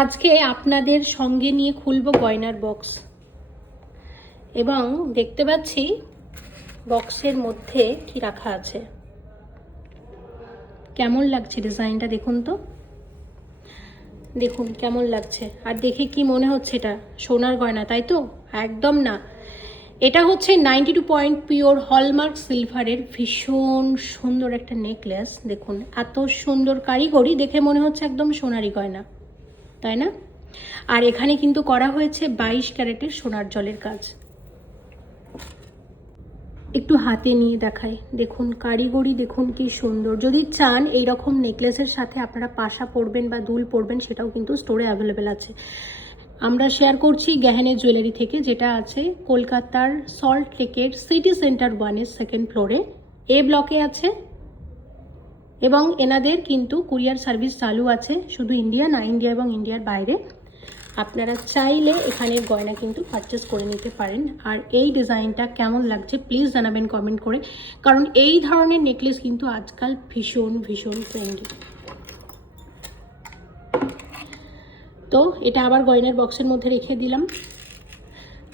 আজকে আপনাদের সঙ্গে নিয়ে খুলব গয়নার বক্স এবং দেখতে পাচ্ছি বক্সের মধ্যে কি রাখা আছে। কেমন লাগছে ডিজাইনটা দেখুন তো, দেখুন কেমন লাগছে। আর দেখে কি মনে হচ্ছে এটা সোনার গয়না, তাই তো? একদম না, এটা হচ্ছে 92 পয়েন্ট পিওর হলমার্ক সিলভারের ভীষণ সুন্দর একটা নেকলেস। দেখুন এত সুন্দর কারিগরি, দেখে মনে হচ্ছে একদম সোনারি গয়না, তাই না? আর এখানে কিন্তু করা হয়েছে 22 ক্যারেটের সোনার জলের কাজ। একটু হাতে নিয়ে দেখাই, দেখুন কারিগরি দেখুন কি সুন্দর। যদি চান এই রকম নেকলেসের সাথে আপনারা পাশা পরবেন বা দুল পরবেন, সেটাও কিন্তু স্টোরে অ্যাভেলেবেল আছে। আমরা শেয়ার করছি গেহেনে জুয়েলারি থেকে, যেটা আছে কলকাতার সল্ট লেকের সিটি সেন্টার 1-এর 2nd ফ্লোরে এ ব্লকে আছে। এবং এনাদের কিন্তু কুরিয়ার সার্ভিস চালু আছে, শুধু ইন্ডিয়া না, ইন্ডিয়া এবং ইন্ডিয়ার বাইরে। আপনারা চাইলে এখানে গয়না কিন্তু পারচেস করে নিতে পারেন। আর এই ডিজাইনটা কেমন লাগছে প্লিজ জানাবেন কমেন্ট করে, কারণ এই ধরনের নেকলেস কিন্তু আজকাল ভীষণ ভীষণ ট্রেন্ডি। তো এটা আবার গয়নার বক্সের মধ্যে রেখে দিলাম।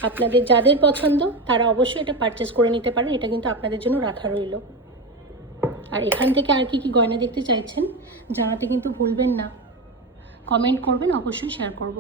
আপনাদের যাদের পছন্দ তারা অবশ্যই এটা পারচেস করে নিতে পারেন, এটা কিন্তু আপনাদের জন্য রাখা রইল। আর এখান থেকে আর কি কি গয়না দেখতে চাইছেন জানাতে কিন্তু ভুলবেন না, কমেন্ট করবেন, অবশ্যই শেয়ার করব।